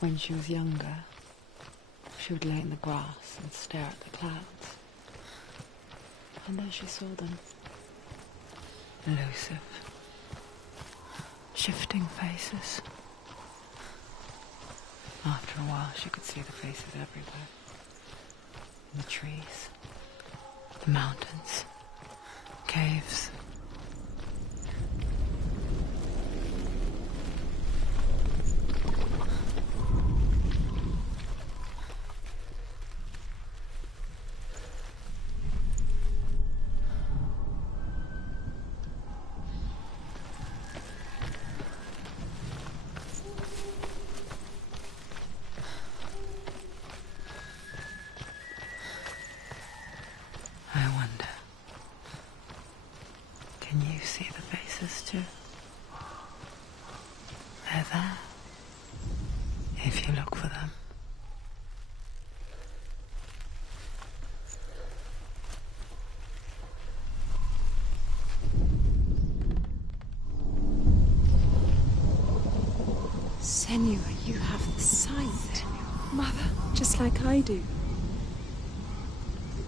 When she was younger, she would lay in the grass and stare at the clouds. And there she saw them. Elusive, shifting faces. After a while, she could see the faces everywhere. In the trees, the mountains, caves. I wonder, can you see the faces too? They're there, if you look for them. Senua, you have the sight. Mother, just like I do.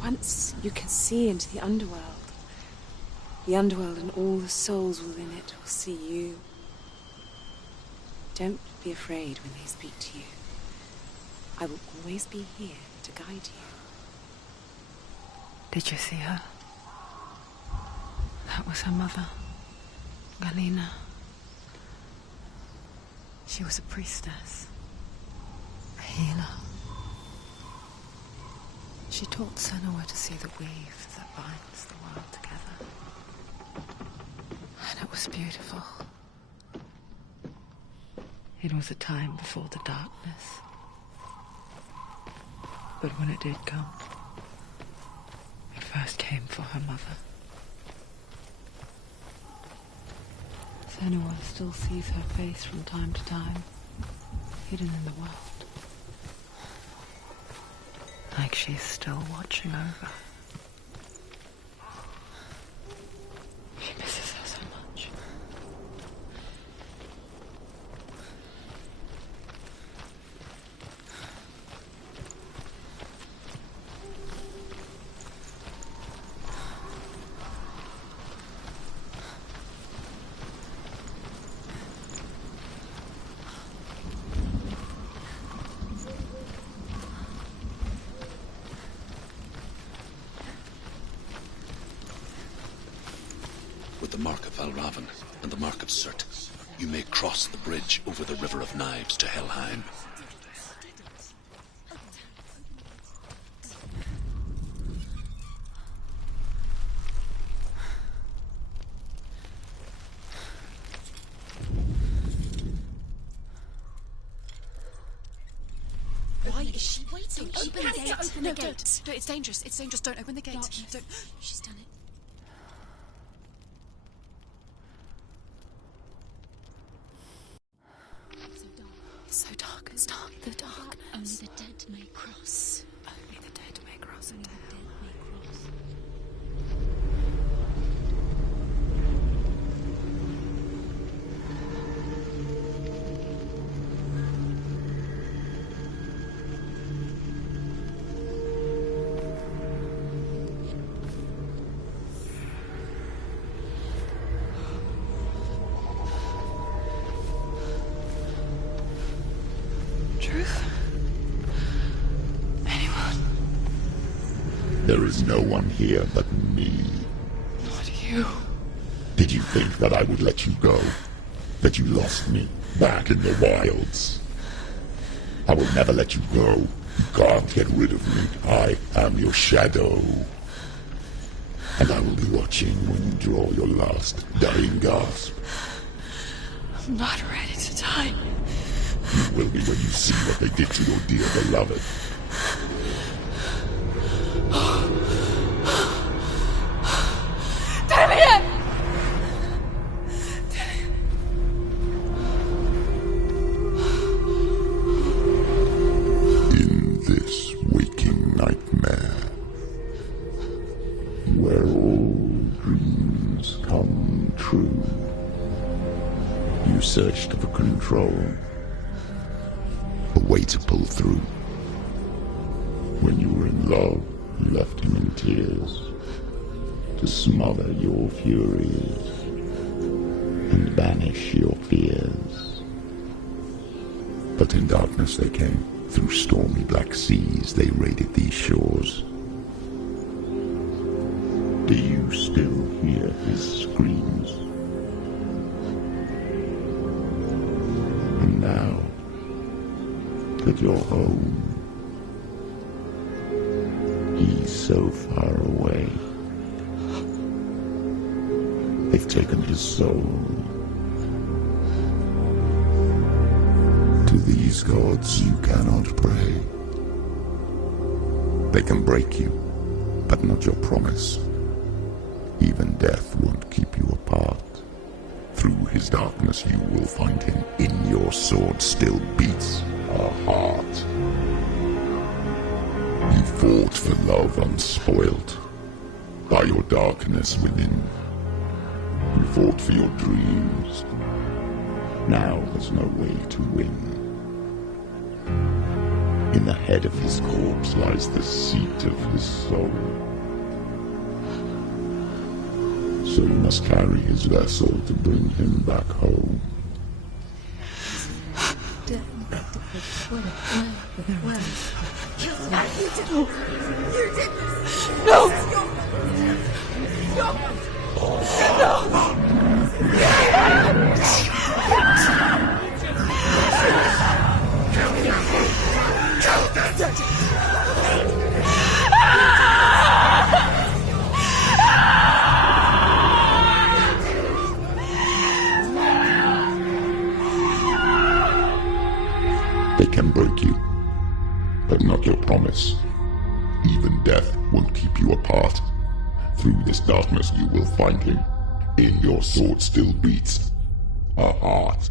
Once you can see into the underworld. The underworld and all the souls within it will see you. Don't be afraid when they speak to you. I will always be here to guide you. Did you see her? That was her mother, Galina. She was a priestess, a healer. She taught Senua to see the weave that binds the world together. And it was beautiful. It was a time before the darkness. But when it did come, it first came for her mother. Senua still sees her face from time to time, hidden in the world. Like she's still watching over. She misses her so much. With the mark of Valravan and the mark of Surt, you may cross the bridge over the River of Knives to Helheim. Why is she waiting? Open the gate. Open the gate. No, it's dangerous. It's dangerous. Don't open the gate. Don't. She's done it. So dark, it's dark, the darkness. Only the dead may cross. Only the dead may cross into hell. Truth? Anyone? There is no one here but me. Not you. Did you think that I would let you go? That you lost me back in the wilds? I will never let you go. You can't get rid of me. I am your shadow. And I will be watching when you draw your last dying gasp. I'm not ready to die. You will be when you see what they did to your dear beloved. Damien! In this waking nightmare, where all dreams come true, you searched for control. way to pull through. When you were in love, you left him in tears to smother your furies and banish your fears. But in darkness they came, through stormy black seas they raided these shores. Do you still hear his screams? And now that you're home, he's so far away. They've taken his soul. To these gods you cannot pray. They can break you, but not your promise. Even death won't keep you apart. Through his darkness you will find him. In your sword still beats a heart. You fought for love unspoilt by your darkness within. You fought for your dreams. Now there's no way to win. In the head of his corpse lies the seat of his soul. So you must carry his vessel to bring him back home. They can break you, but not your promise. Even death won't keep you apart. Through this darkness you will find him. In your sword still beats a heart.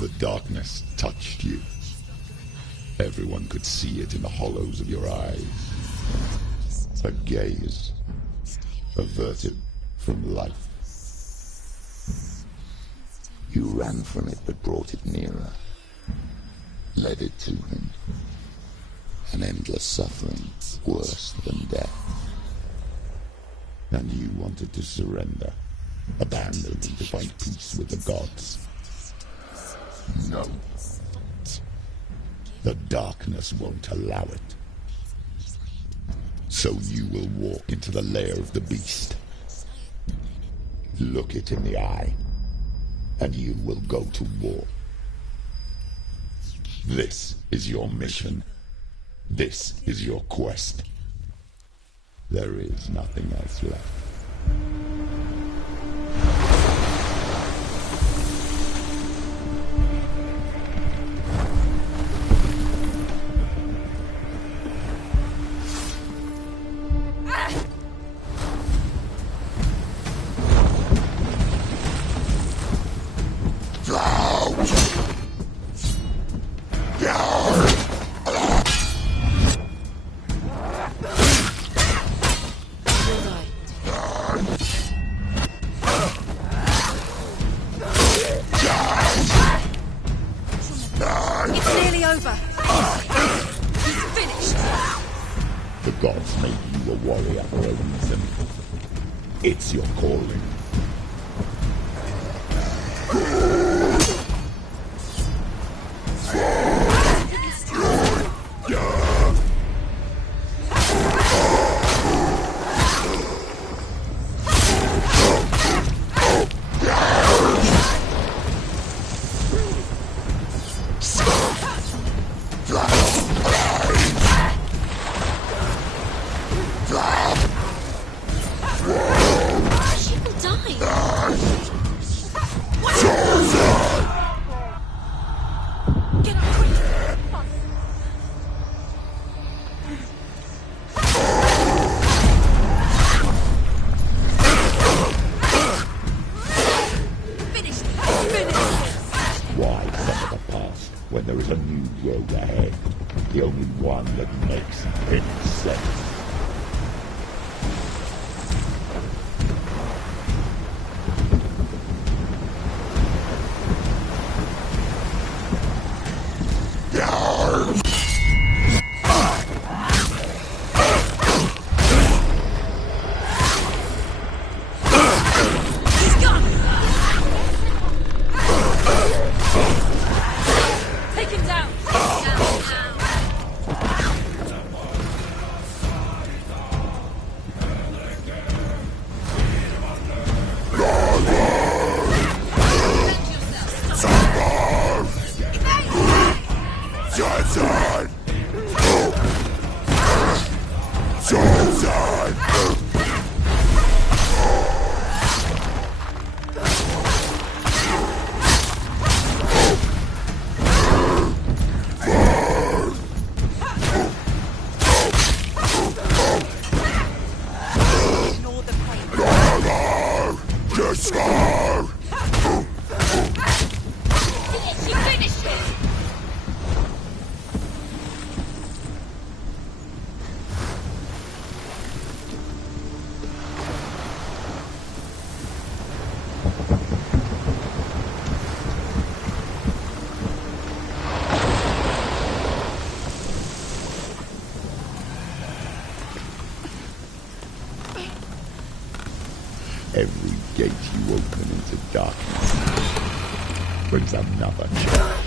The darkness touched you. Everyone could see it in the hollows of your eyes. A gaze averted from life. You ran from it but brought it nearer. Led it to him. An endless suffering worse than death. And you wanted to surrender. Abandon and to find peace with the gods. No. The darkness won't allow it. So you will walk into the lair of the beast. Look it in the eye, and you will go to war. This is your mission. This is your quest. There is nothing else left. The gods made you a warrior for a reason. It's your calling. there is a new road ahead. The only one that makes any sense. Every gate you open into darkness brings another challenge.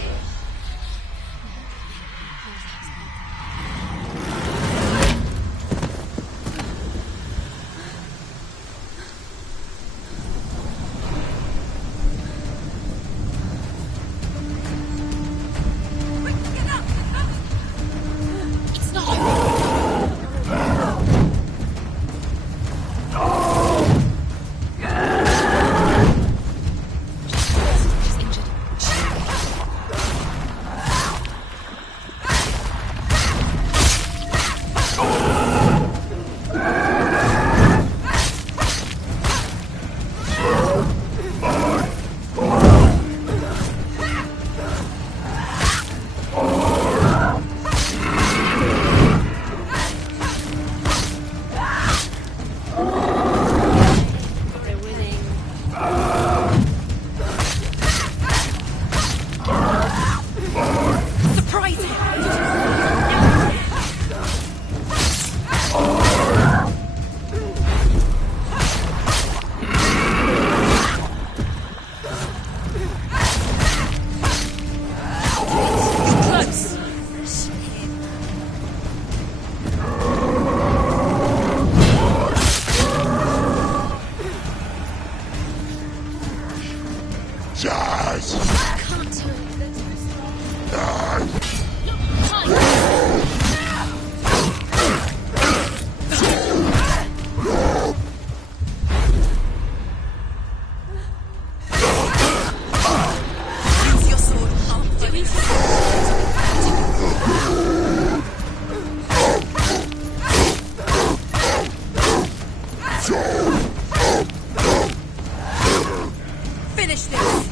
Finish this!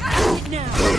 Now!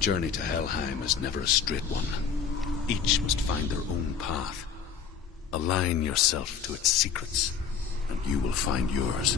journey to Helheim is never a straight one. Each must find their own path. Align yourself to its secrets, and you will find yours.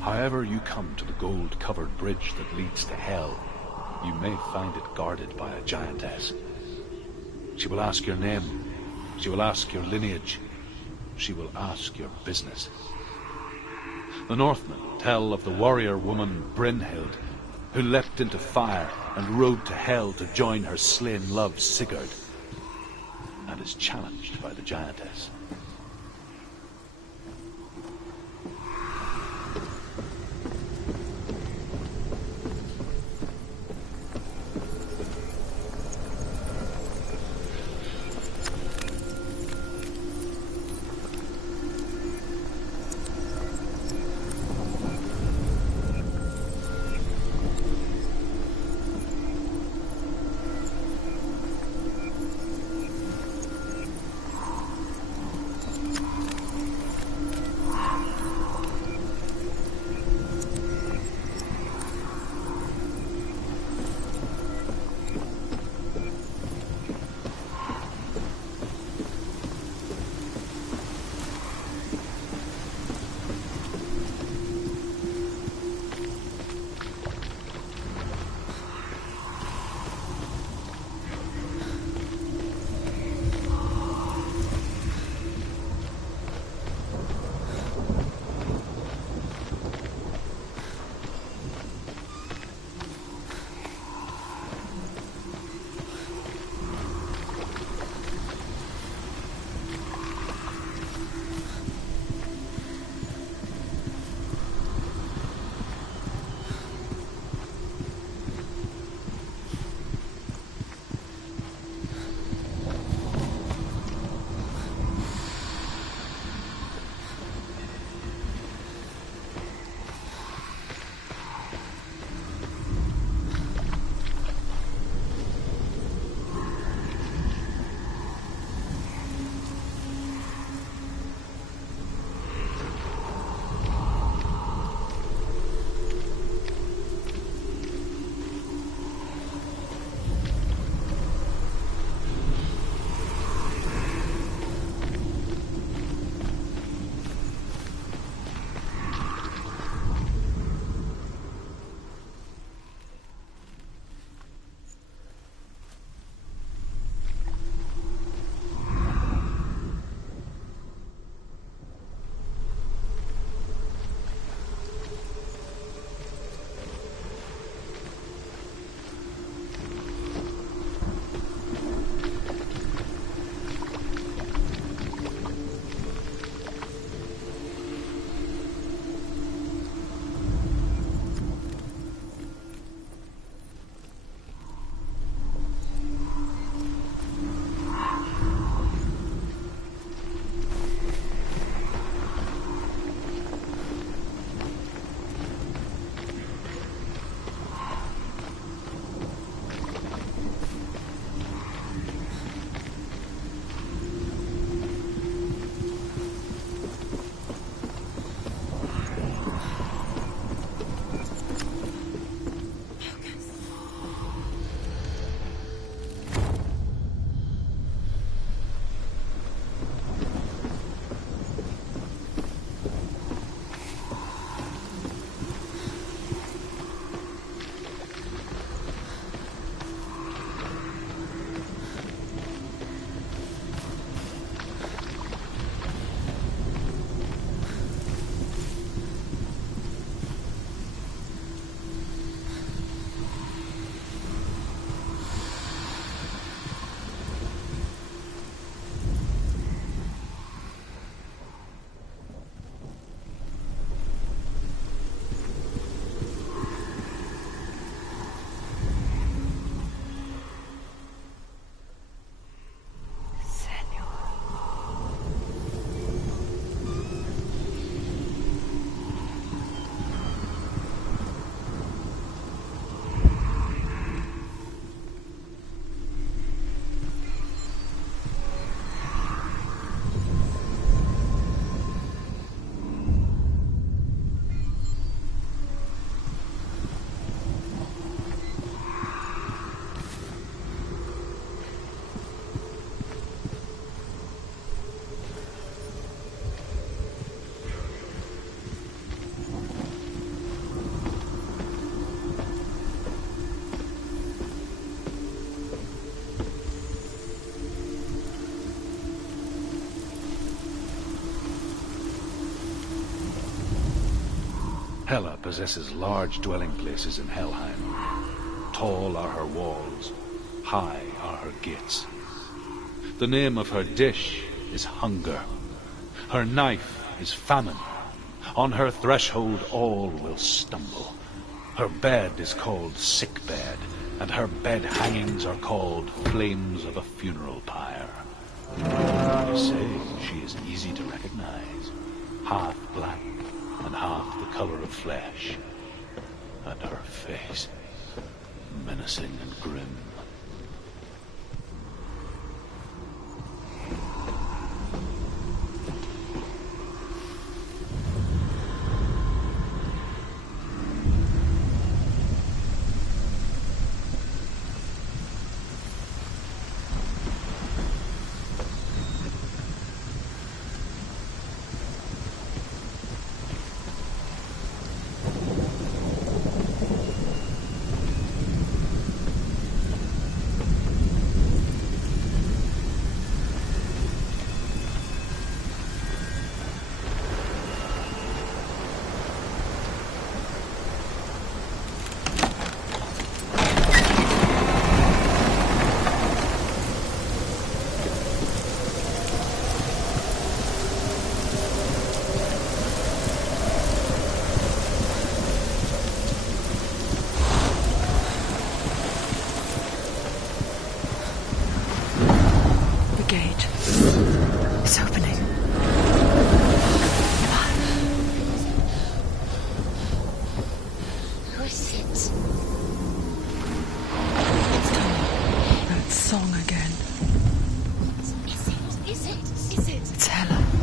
However you come to the gold-covered bridge that leads to Hell, you may find it guarded by a giantess. She will ask your name. She will ask your lineage. She will ask your business. The Northmen tell of the warrior woman Brynhild, who leapt into fire and rode to Hell to join her slain love Sigurd, and is challenged by the giantess. Hela possesses large dwelling places in Helheim. Tall are her walls, high are her gates. The name of her dish is hunger. Her knife is famine. On her threshold all will stumble. Her bed is called sick bed, and her bed hangings are called flames of a funeral pyre. They say she is easy to recognize, half black and half the color of flesh, and her face menacing and grim.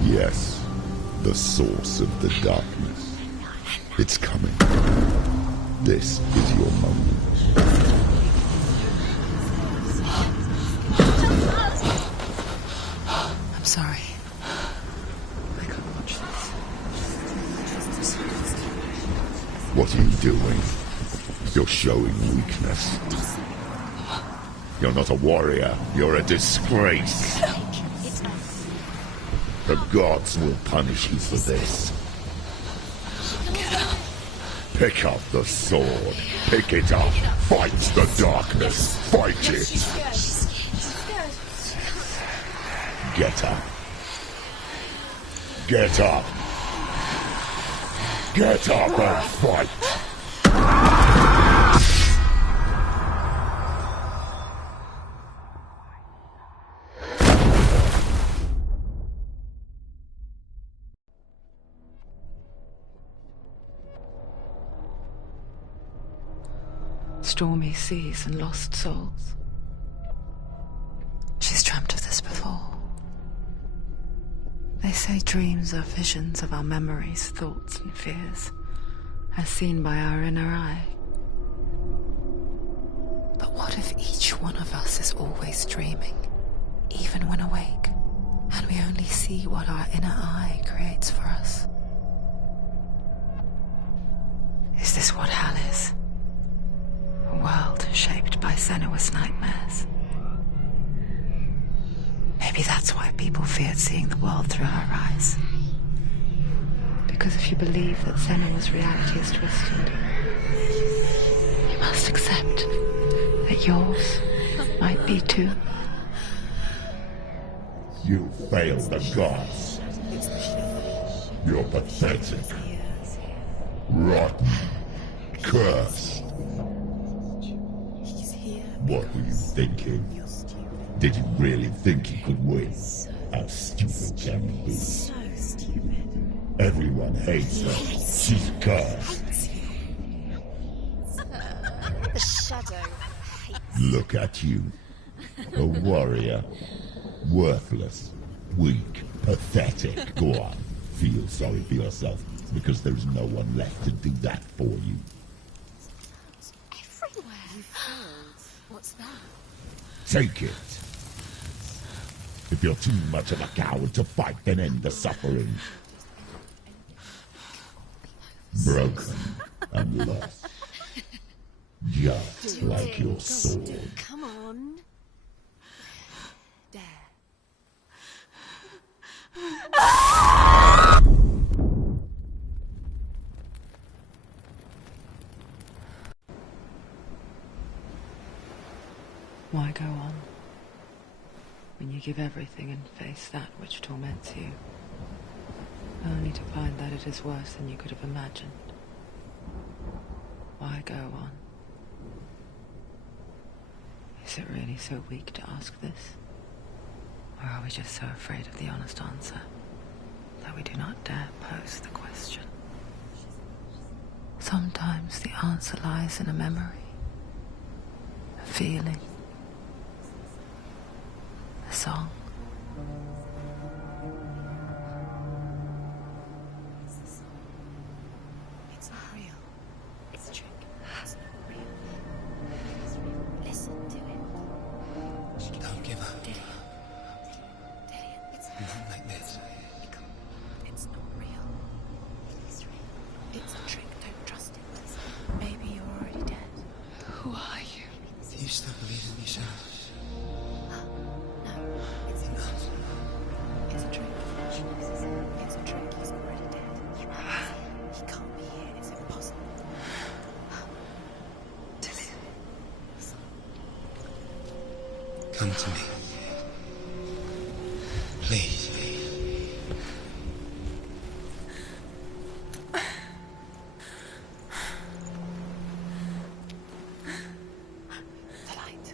Yes, the source of the darkness. It's coming. This is your moment. I'm sorry. I can't watch this. What are you doing? You're showing weakness. You're not a warrior. You're a disgrace. The gods will punish you for this. Pick up the sword. Pick it up. Fight the darkness. Fight it. Get up. Get up. Get up and fight. Stormy seas and lost souls. She's dreamt of this before. They say dreams are visions of our memories, thoughts and fears, as seen by our inner eye. But what if each one of us is always dreaming, even when awake, and we only see what our inner eye creates for us? Is this what hell is? A world shaped by Senua's nightmares. Maybe that's why people feared seeing the world through her eyes. Because if you believe that Senua's reality is twisted, you must accept that yours might be too. You failed the gods. You're pathetic. Rotten. Cursed. What were you thinking? Did you really think you could win? How stupid can you be? So stupid. Everyone hates her. She's cursed. The shadow hates. Look at you. A warrior. Worthless. Weak. Pathetic. Go on. Feel sorry for yourself, because there's no one left to do that for you. Everywhere. You failed. What's that? Take it. If you're too much of a coward to fight, then end the suffering. Broken and lost. Just like your sword. Come on. There. Why go on when you give everything and face that which torments you, only to find that it is worse than you could have imagined? Why go on? Is it really so weak to ask this? Or are we just so afraid of the honest answer that we do not dare pose the question? Sometimes the answer lies in a memory, a feeling, a song. It's not real. It's a trick. It's not real. It's real. Listen to it. Don't give up. Dillian. It's Not like this. It's not real. It's real. It's a trick. Don't trust it. Maybe you're already dead. Who are you? Do you still believe in yourself? No, it's not. It's a trick. It's a trick. He's already dead. He can't be here. It's impossible. Come to me. Please. The light.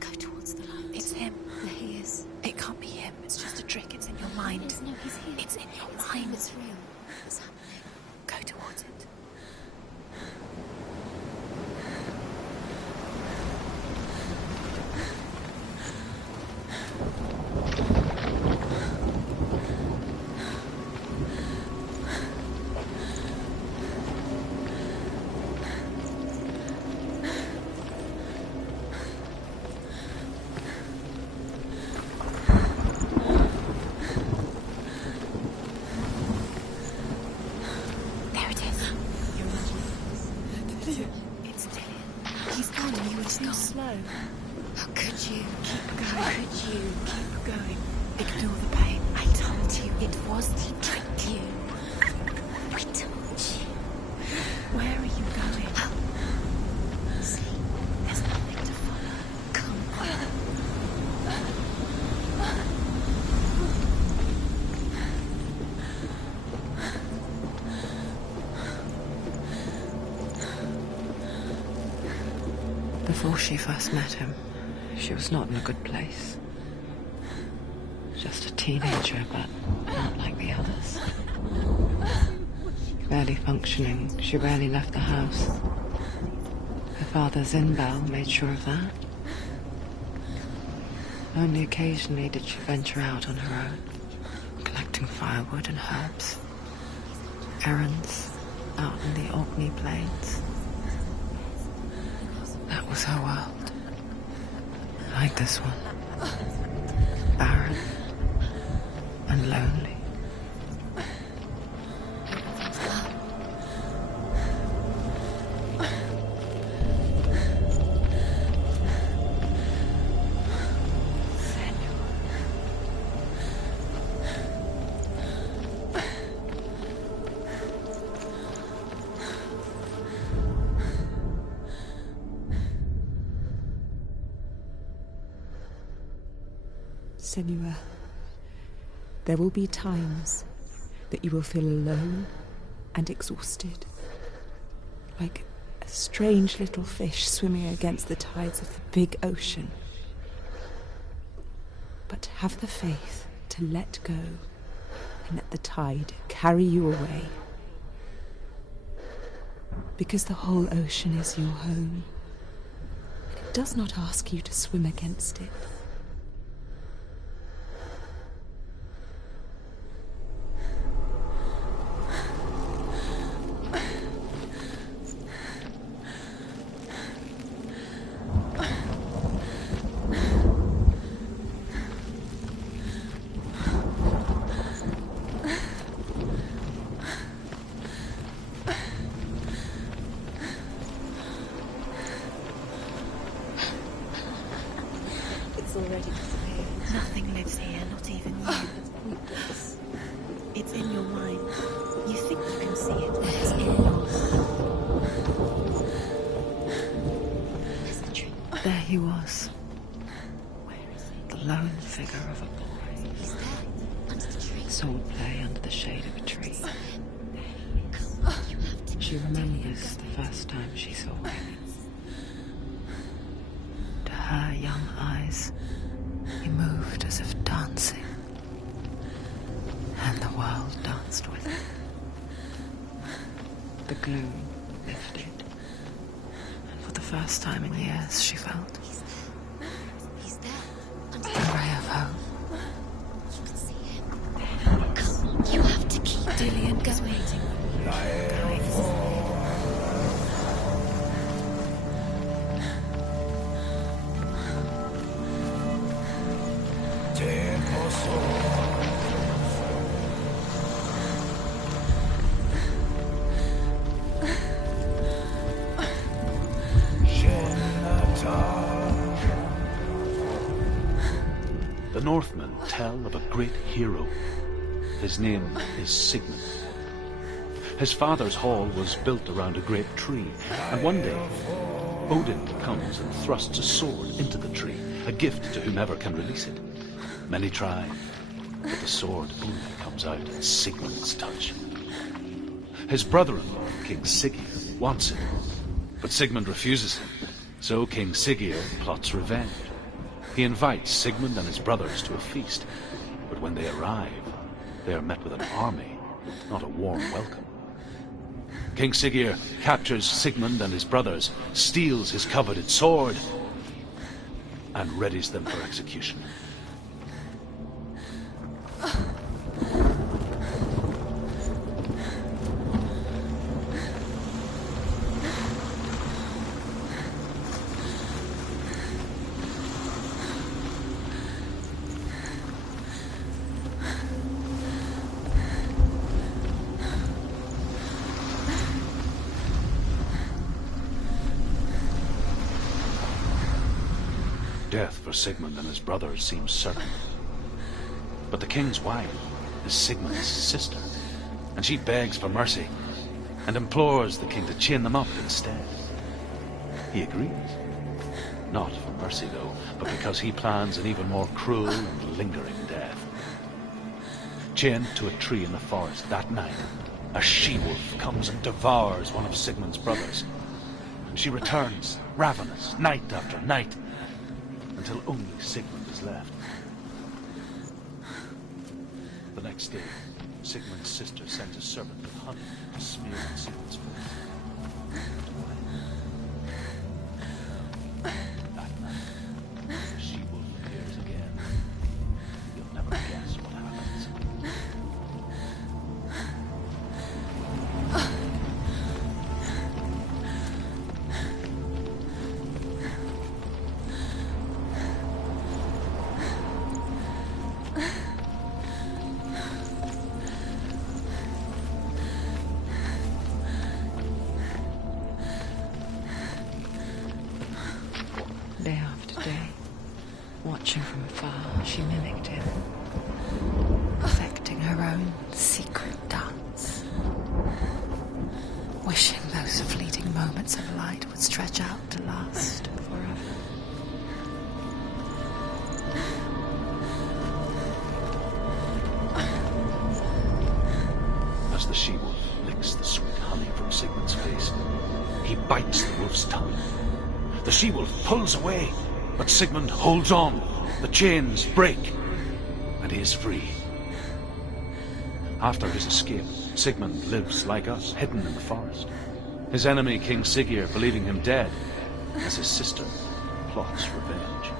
Go towards the light. It's him. There he is. It can't be him. It's just a trick. It's in your mind. No, he's here. It's in your mind. It's real. What's happening? Go towards it. There it is. You're right. It's Dillian. He's gone. You were too slow. How could you? Keep going. How could you? Keep going. Ignore the pain. I told you it was the trick. You. I told you. Where are you going? See, there's nothing to follow. Come on. Before she first met him, she was not in a good place. Just a teenager, but not like the others. Barely functioning, she rarely left the house. Her father, Zinbel, made sure of that. Only occasionally did she venture out on her own, collecting firewood and herbs. Errands out in the Orkney Plains. That was her world. Like this one. Barren and lonely. Senua, there will be times that you will feel alone and exhausted, like a strange little fish swimming against the tides of the big ocean. But have the faith to let go and let the tide carry you away. Because the whole ocean is your home. It does not ask you to swim against it. Already disappeared. Nothing lives here, not even you. It's in your mind. You think you can see it, but it's in your mind. There he was, the lone figure of a boy. He's there, under the tree. Swordplay under the shade of a tree. Come on, you have to. She remembers the first time she saw him. To her young eyes, he moved as if dancing, and the world danced with him. The gloom lifted, and for the first time in years she felt He's there, under a the ray of hope. You can see him. Come on, you have to keep Dillian is going. waiting. The Northmen tell of a great hero. His name is Sigmund. His father's hall was built around a great tree, and one day Odin comes and thrusts a sword into the tree, a gift to whomever can release it. Many try, but the sword only comes out at Sigmund's touch. His brother-in-law, King Siggeir, wants it, but Sigmund refuses him, so King Siggeir plots revenge. He invites Sigmund and his brothers to a feast, but when they arrive, they are met with an army, not a warm welcome. King Siggeir captures Sigmund and his brothers, steals his coveted sword, and readies them for execution. Death for Sigmund and his brothers seems certain. But the king's wife is Sigmund's sister, and she begs for mercy and implores the king to chain them up instead. He agrees. Not for mercy, though, but because he plans an even more cruel and lingering death. Chained to a tree in the forest that night, a she-wolf comes and devours one of Sigmund's brothers. And she returns, ravenous, night after night, until only Sigmund is left. The next day, Sigmund's sister sends a servant with honey to smear on Sigmund's face. That night, the she-wolf appears again. You'll never guess what happens. Day after day, watching from afar, she mimicked him, perfecting her own secret dance, wishing those fleeting moments of light would stretch out to last forever. As the she-wolf licks the sweet honey from Sigmund's face, he bites the wolf's tongue. The she-wolf pulls away, but Sigmund holds on. The chains break, and he is free. After his escape, Sigmund lives like us, hidden in the forest. His enemy, King Siggeir, believing him dead, as his sister plots revenge.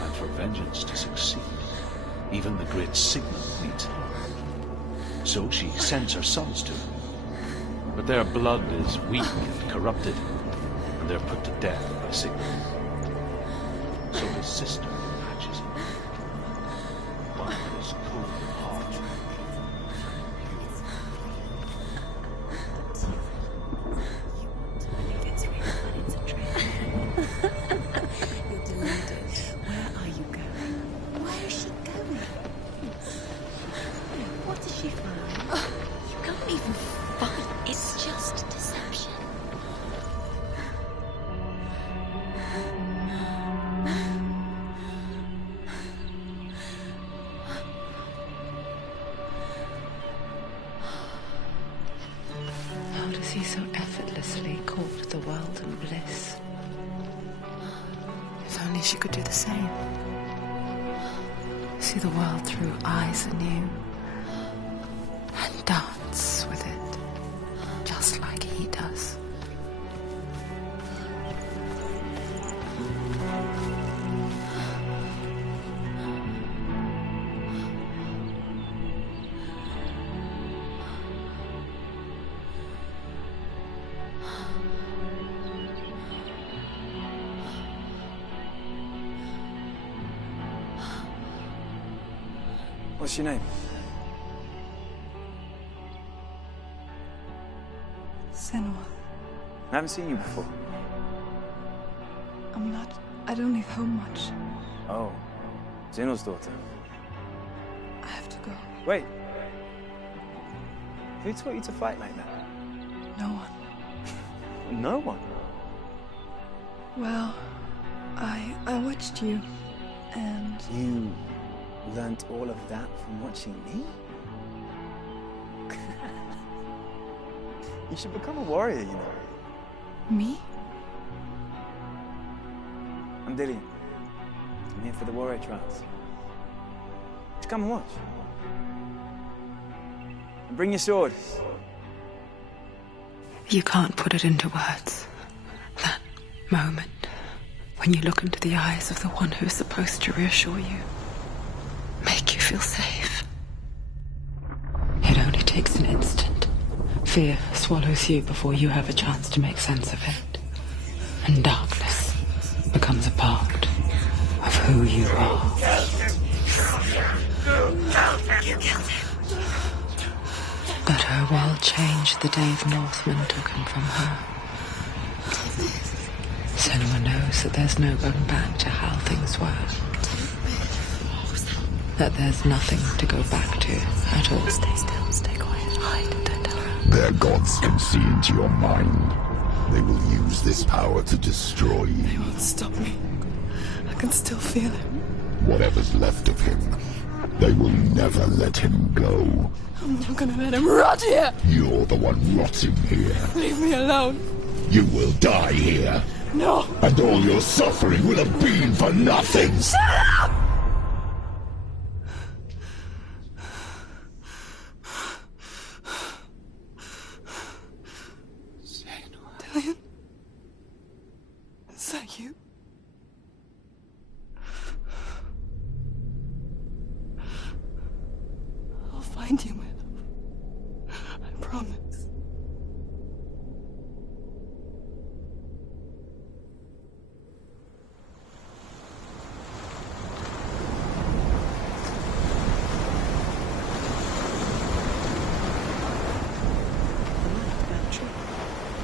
And for vengeance to succeed, even the great Sigmund needs help. So she sends her sons to him. But their blood is weak and corrupted, and they're put to death by Sigmund. So his sister hatches him, one that is cold and hard. It's real, but it's a trick. You're deluded. Where are you going? Where is she going? What does she find? You can't even fight. It's just deception. bliss. If only she could do the same. See the world through eyes anew. And dance with it. Just like he does. What's your name? Senua. I haven't seen you before. I don't leave home much. Oh, Zenua's daughter. I have to go. Wait. Who taught you to fight like that? No one. No one. Well, I watched you, and You learnt all of that from watching me? You should become a warrior, you know. me? I'm Dillian. I'm here for the warrior trials. Just come and watch. And bring your sword. You can't put it into words. That moment when you look into the eyes of the one who is supposed to reassure you, make you feel safe. It only takes an instant. Fear swallows you before you have a chance to make sense of it. And darkness becomes a part of who you are. You killed him. But her world changed the day the Northmen took him from her. Senua knows that there's no going back to how things were. That there's nothing to go back to at all. Stay still, stay quiet, hide, don't tell her. Their gods can see into your mind. They will use this power to destroy They you. won't stop me. I can still feel it. Whatever's left of him, they will never let him go. I'm not gonna let him rot here. You're the one rotting here. Leave me alone. You will die here. No. And all your suffering will have been for nothing. Dillian? Is that you? I'll find you, my love. I promise.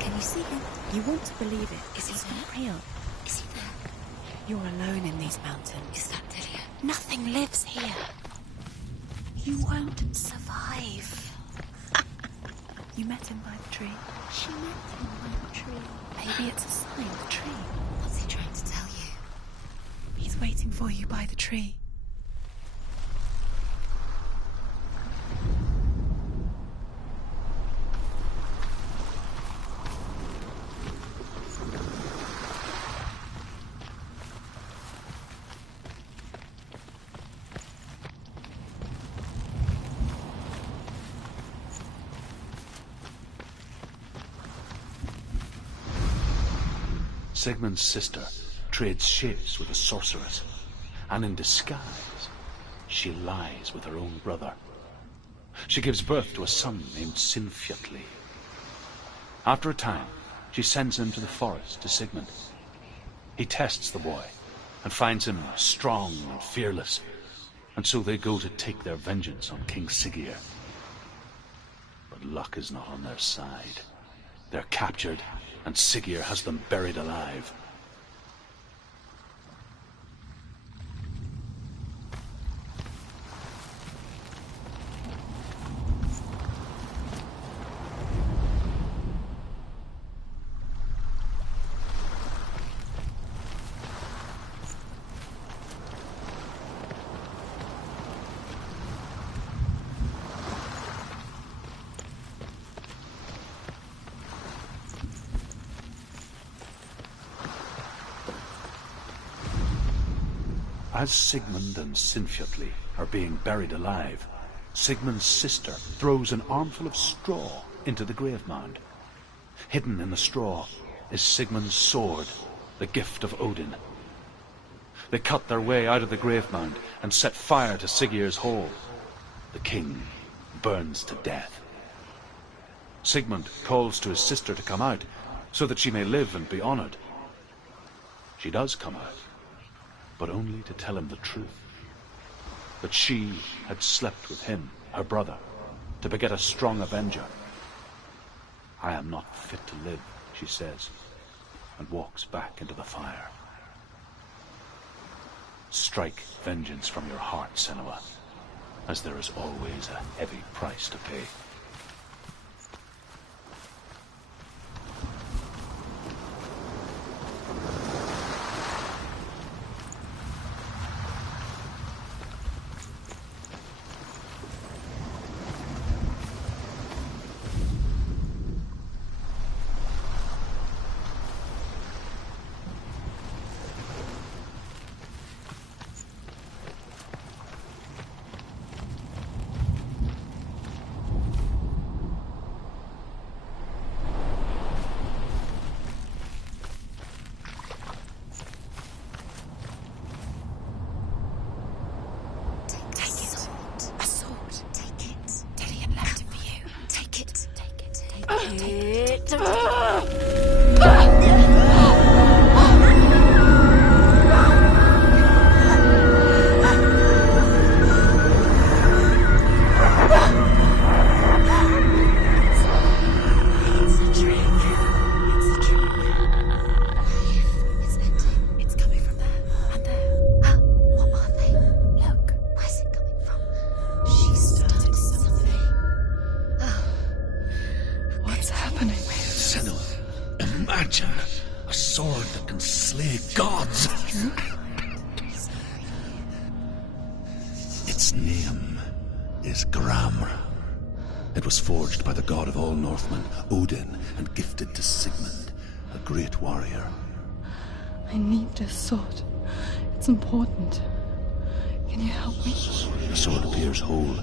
Can you see him? You want to believe it. Is he not real? Is he there? You're alone in these mountains. Is that Dillian? Nothing lives here. You won't survive. You met him by the tree. She met him by the tree. Maybe it's a sign, the tree. What's he trying to tell you? He's waiting for you by the tree. Sigmund's sister trades shapes with a sorceress, and in disguise, she lies with her own brother. She gives birth to a son named Sinfjotli. After a time, she sends him to the forest to Sigmund. He tests the boy and finds him strong and fearless, and so they go to take their vengeance on King Siggeir. But luck is not on their side. They're captured, and Siggeir has them buried alive. As Sigmund and Sinfjotli are being buried alive, Sigmund's sister throws an armful of straw into the grave mound. Hidden in the straw is Sigmund's sword, the gift of Odin. They cut their way out of the grave mound and set fire to Siggeir's hall. The king burns to death. Sigmund calls to his sister to come out so that she may live and be honored. She does come out, but only to tell him the truth. That she had slept with him, her brother, to beget a strong avenger. I am not fit to live, she says, and walks back into the fire. Strike vengeance from your heart, Senua, as there is always a heavy price to pay. Its name is Gramr. It was forged by the god of all Northmen, Odin, and gifted to Sigmund, a great warrior. I need this sword. It's important. Can you help me? The sword appears whole,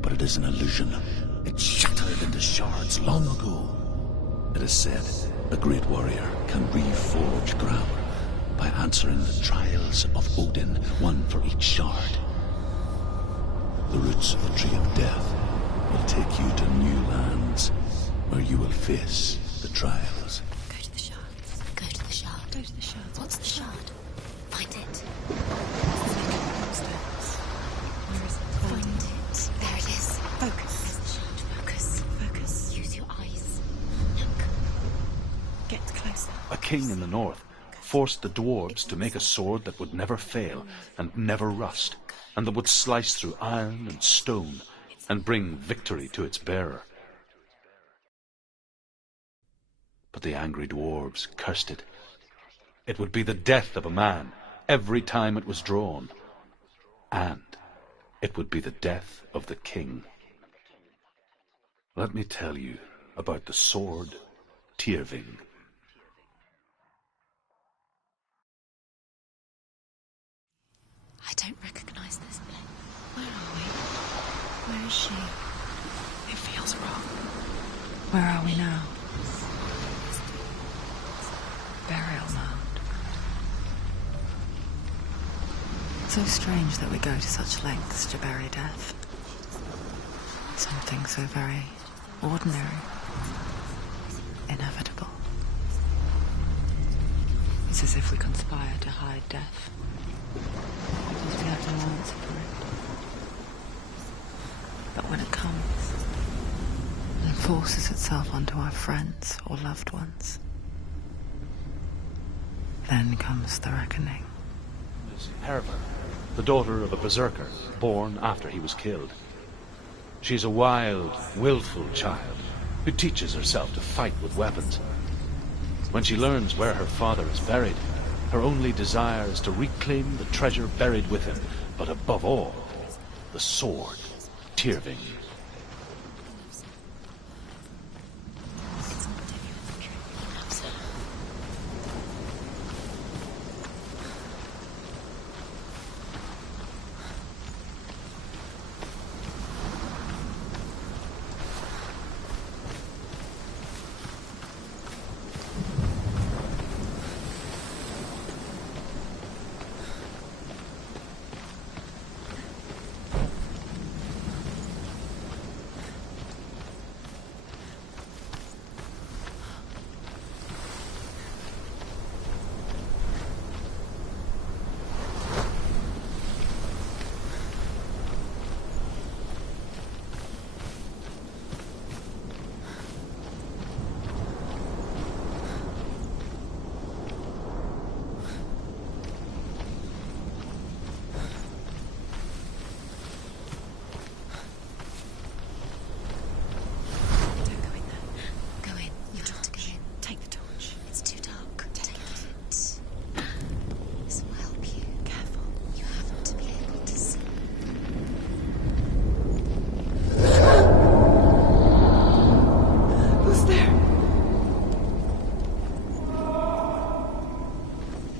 but it is an illusion. It shattered into shards long ago. It is said a great warrior can reforge Gramr by answering the trials of Odin, one for each shard. The roots of the Tree of Death will take you to new lands, where you will face the trials. Go to the shard. Go to the shard. Go to the shard. What's the shard? Find it. Where is it? Find it. There it is. Focus. There's the shard. Focus. Focus. Use your eyes. Look. Get closer. A king in the north forced the dwarves to make a sword that would never fail and never rust, and that would slice through iron and stone and bring victory to its bearer. But the angry dwarves cursed it. It would be the death of a man every time it was drawn, and it would be the death of the king. Let me tell you about the sword Tyrving. I don't recognize this place. Where are we? Where is she? It feels wrong. Where are we now? Burial mound. So strange that we go to such lengths to bury death. Something so very ordinary, inevitable. It's as if we conspire to hide death, because we have no answer for it. But when it comes, it forces itself onto our friends or loved ones. Then comes the reckoning. Herva, the daughter of a berserker, born after he was killed. She's a wild, willful child who teaches herself to fight with weapons. When she learns where her father is buried, her only desire is to reclaim the treasure buried with him, but above all, the sword, Tyrving.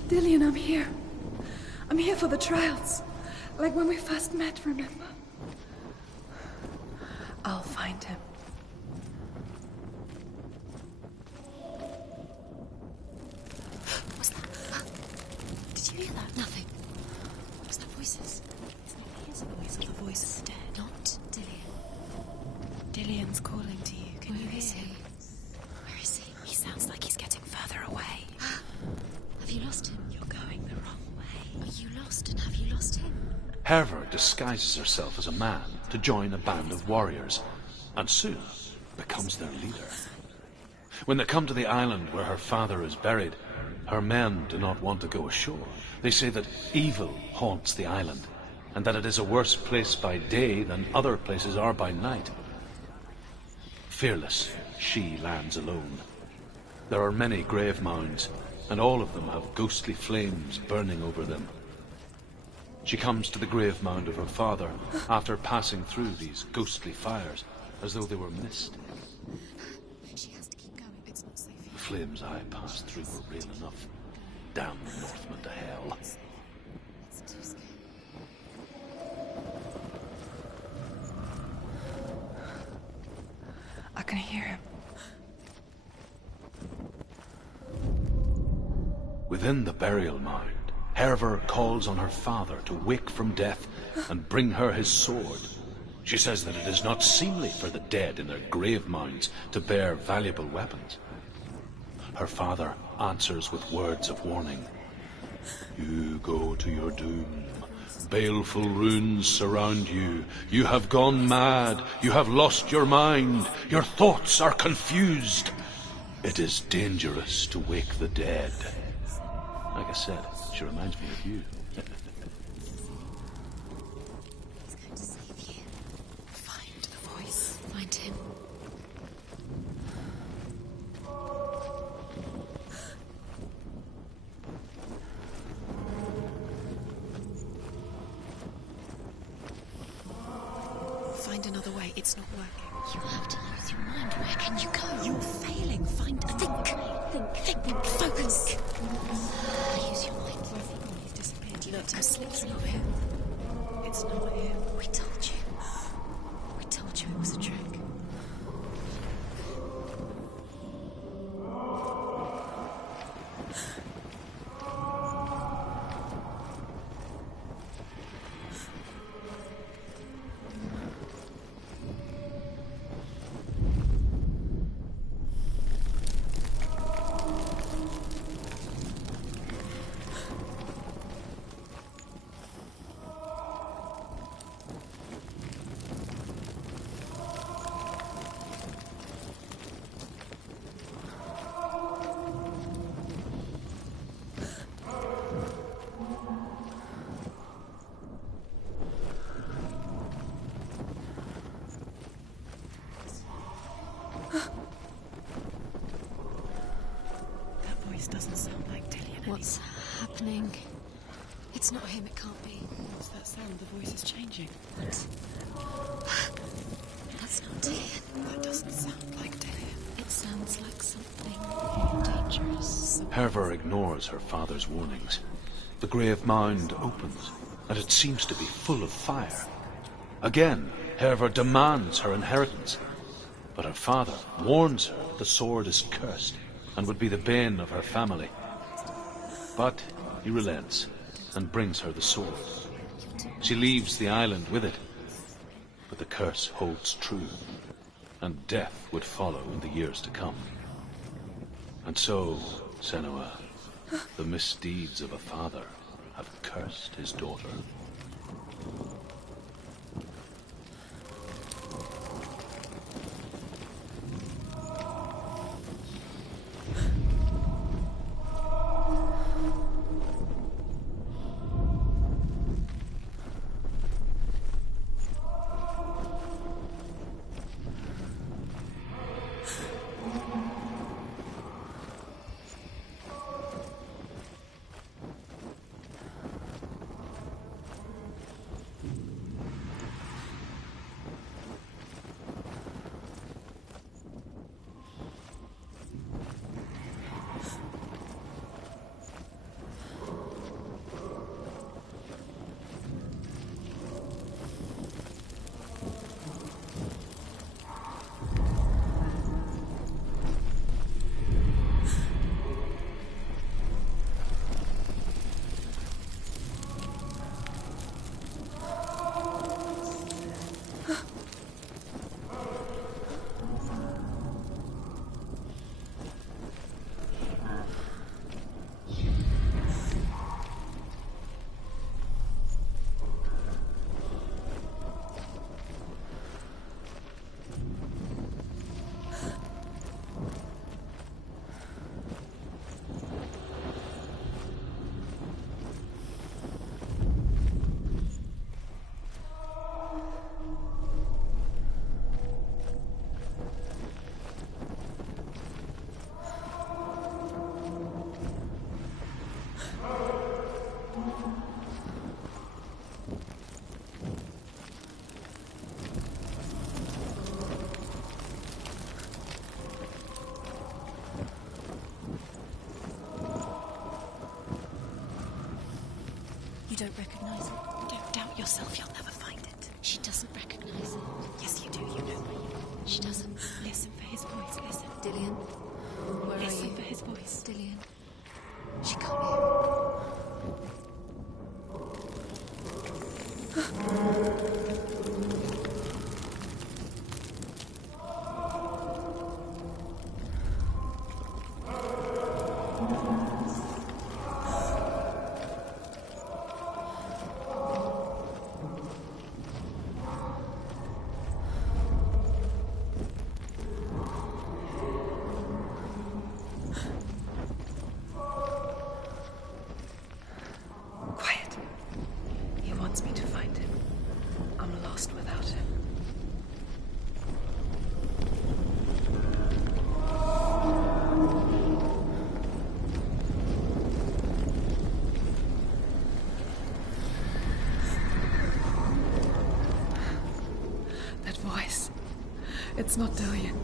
Dillian, I'm here. I'm here for the trials. Like when we first met, remember? I'll find him. What's that? Did you hear that? Nothing. Was that voices? It's not his voice, the voice is dead. Not Dillian. Dillian's calling to you. Can you hear him? Where is he? He sounds like he's getting further away. Have you lost him? You're going the wrong way. Are you lost, and have you lost him? Herva disguises herself as a man to join a band of warriors, and soon becomes their leader. When they come to the island where her father is buried, her men do not want to go ashore. They say that evil haunts the island, and that it is a worse place by day than other places are by night. Fearless, she lands alone. There are many grave mounds, and all of them have ghostly flames burning over them. She comes to the grave mound of her father after passing through these ghostly fires, as though they were mist. She has to keep going. It's not safe here. The flames I passed through were real enough. Damn the Northmen to hell. It's too scary. I can hear him. Within the burial mound, Herver calls on her father to wake from death and bring her his sword. She says that it is not seemly for the dead in their grave mounds to bear valuable weapons. Her father answers with words of warning. You go to your doom. Baleful runes surround you. You have gone mad. You have lost your mind. Your thoughts are confused. It is dangerous to wake the dead. Like I said, she reminds me of you. He's going to save you. Find the voice. Find him. Find another way. It's not working. You have to use your mind. Where can you go? You're failing. Find a think. Focus. Use your mind. He's disappeared. Look, it's not him. It's not him. We told you. We told you it was a trick. Doesn't sound like Dillian. What's happening? It's not him, it can't be. What's that sound? The voice is changing. What? That's not Dillian. That doesn't sound like Dillian. It sounds like something dangerous. Herver ignores her father's warnings. The grave mound opens, and it seems to be full of fire. Again, Herver demands her inheritance, but her father warns her that the sword is cursed and would be the bane of her family. But he relents and brings her the sword. She leaves the island with it, but the curse holds true, and death would follow in the years to come. And so, Senua, the misdeeds of a father have cursed his daughter. You don't recognize it? Don't doubt yourself, you'll never find it. She doesn't recognize it. Yes, you do, you know. She doesn't. Listen for his voice, listen. Dillian, where Listen are you? for his voice. Dillian. She can't hear. Quiet. He wants me to find him. I'm lost without him. That voice. It's not Dillian.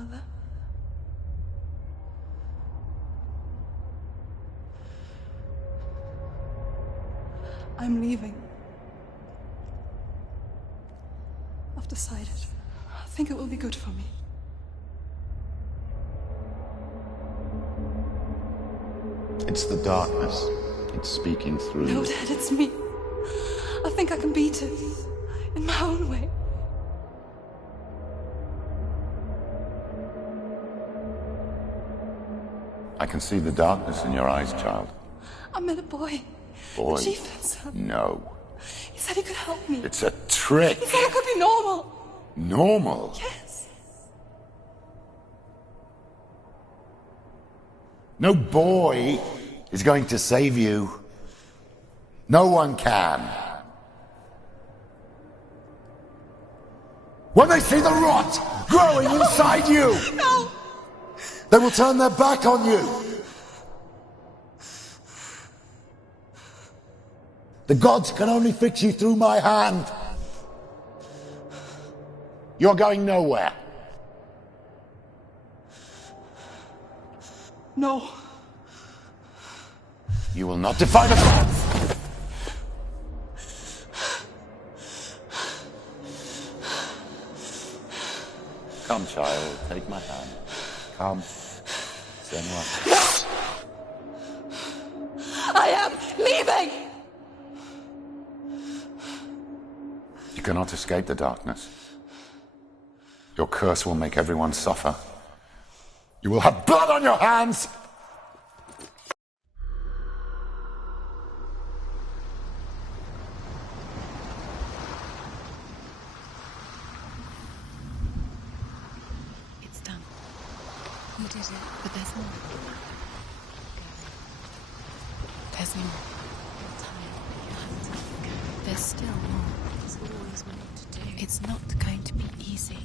Father. I'm leaving. I've decided. I think it will be good for me. It's the darkness. It's speaking through No, you. Dad, it's me. I think I can beat it. In my own way. I can see the darkness in your eyes, child. I met a boy. Boy. The chieftain's son. No. He said he could help me. It's a trick. He said I could be normal. Normal? Yes. No boy is going to save you. No one can. When they see the rot growing inside you, No! they will turn their back on you. The gods can only fix you through my hand. You're going nowhere. No. You will not defy the gods. Come, child, take my hand. Come. Senua. I am leaving! You cannot escape the darkness. Your curse will make everyone suffer. You will have blood on your hands! It's done. You did it, but there's more. There's more. You're tired, but you have to go. There's still more. There's always more to do. It's not going to be easy.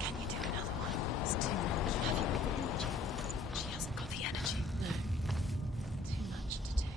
Can you do another one? It's too much. Have you been watching? She hasn't got the energy. No. Too much to do.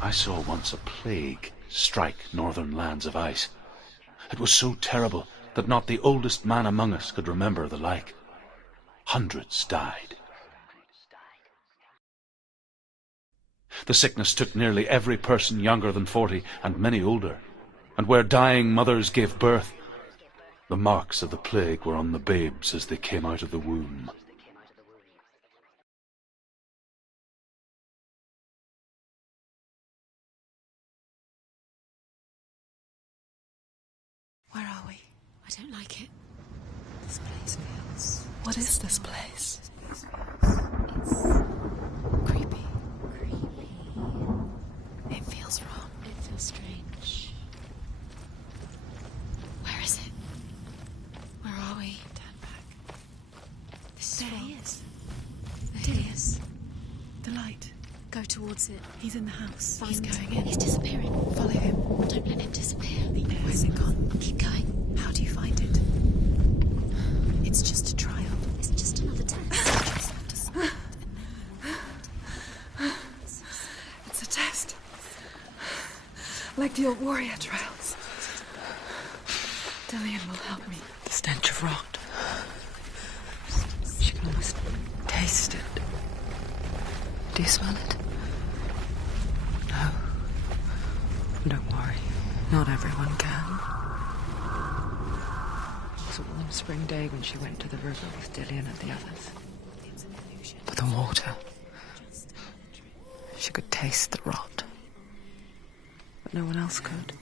I saw once a plague strike northern lands of ice. It was so terrible that not the oldest man among us could remember the like. Hundreds died. The sickness took nearly every person younger than 40 and many older, and where dying mothers gave birth, the marks of the plague were on the babes as they came out of the womb. Where are we? I don't like it. This place feels... What is this place? It's creepy. Creepy. It feels wrong. It feels strange. Where is it? Where are we? Turn back. There he is. There he is. The light. Go towards it. He's in the house. He's going in. He's disappearing. Follow him. Don't let him disappear. Where's it gone? Keep going. How do you find it? It's just a trial. It's just another test. It's a test. Like the old warrior trials. Dillian will help me. The stench of rot. She can almost taste it. Do you smell it? No. Don't worry. Not everyone can. It was a warm spring day when she went to the river with Dillian and the others. But the water... She could taste the rot. But no one else could.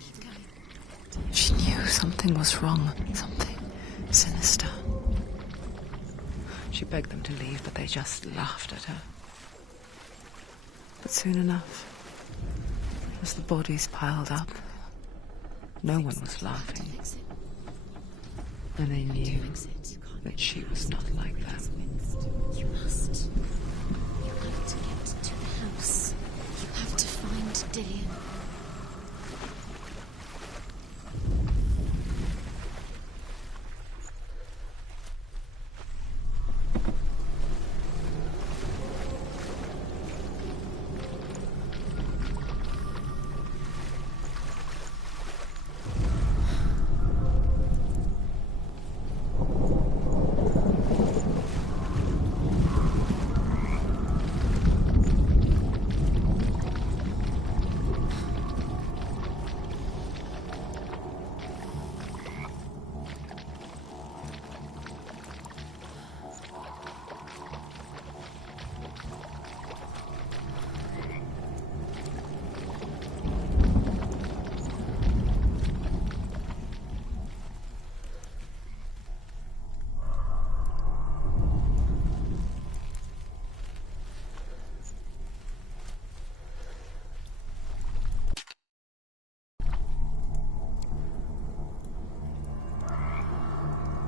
She knew something was wrong, something sinister. She begged them to leave, but they just laughed at her. But soon enough, as the bodies piled up, no one was laughing. And they knew that she was not like them. You must. You have to get to the house. You have to find Dillian.